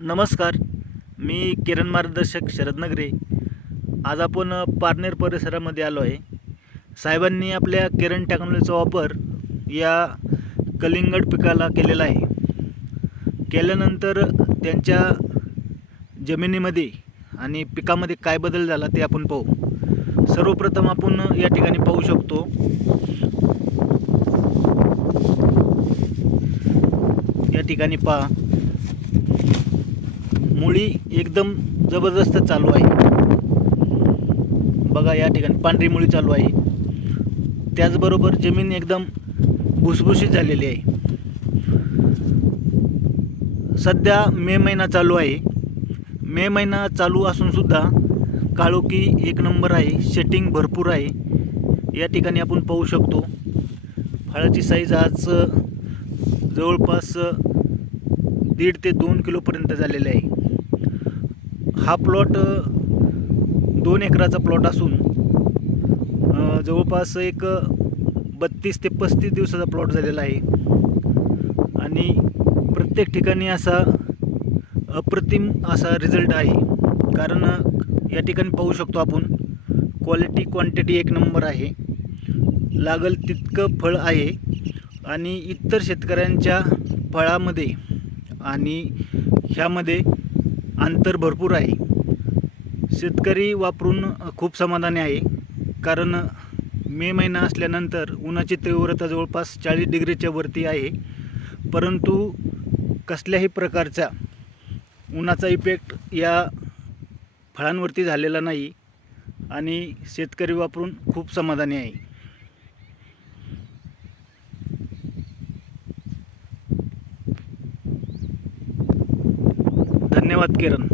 नमस्कार. मी किरण मार्गदर्शक शरद नगरे. आज आपण पारनेर परिसरामध्ये आलो आहे. साहेबांनी आपल्या किरण टेक्नॉलॉजीचा वापर या कलिंगड पिकाला केलेला आहे. केल्यानंतर त्यांच्या जमिनीमध्ये आणि पिकामध्ये काय बदल झाला ते आपण पाहू. सर्वप्रथम आपण या ठिकाणी पाहू शकतो, या ठिकाणी पहा, मुळी एकदम जबरदस्त चालू आहे. बघा, या ठिकाणी पांढरी मुळी चालू आहे. त्याचबरोबर जमीन एकदम भुसभुशीत झालेली आहे. सध्या मे महिना चालू आहे. मे महिना चालू असून सुद्धा काळोखी एक नंबर आहे. सेटिंग भरपूर आहे. या ठिकाणी आपण पाहू शकतो, फळाची साईज आज जवळपास 1.5 ते 2 किलोपर्यंत झालेला आहे. हा प्लॉट 2 एकराचा प्लॉट असून जवळपास एक 32 ते 35 दिवसाचा प्लॉट झालेला आहे. आणि प्रत्येक ठिकाणी असा अप्रतिम असा रिझल्ट आहे. कारण या ठिकाणी पाहू शकतो आपण, क्वालिटी क्वांटिटी एक नंबर आहे. लागल तितकं फळ आहे. आणि इतर शेतकऱ्यांच्या फळामध्ये आणि ह्यामध्ये अंतर भरपूर आहे. शेतकरी वापरून खूप समाधानी आहे. कारण मे महिना असल्यानंतर उन्हाची तीव्रता जवळपास 40 डिग्रीच्या वरती आहे. परंतु कसल्याही प्रकारचा उन्हाचा इफेक्ट या फळांवरती झालेला नाही आणि शेतकरी वापरून खूप समाधानी आहे. धन्यवाद किरण.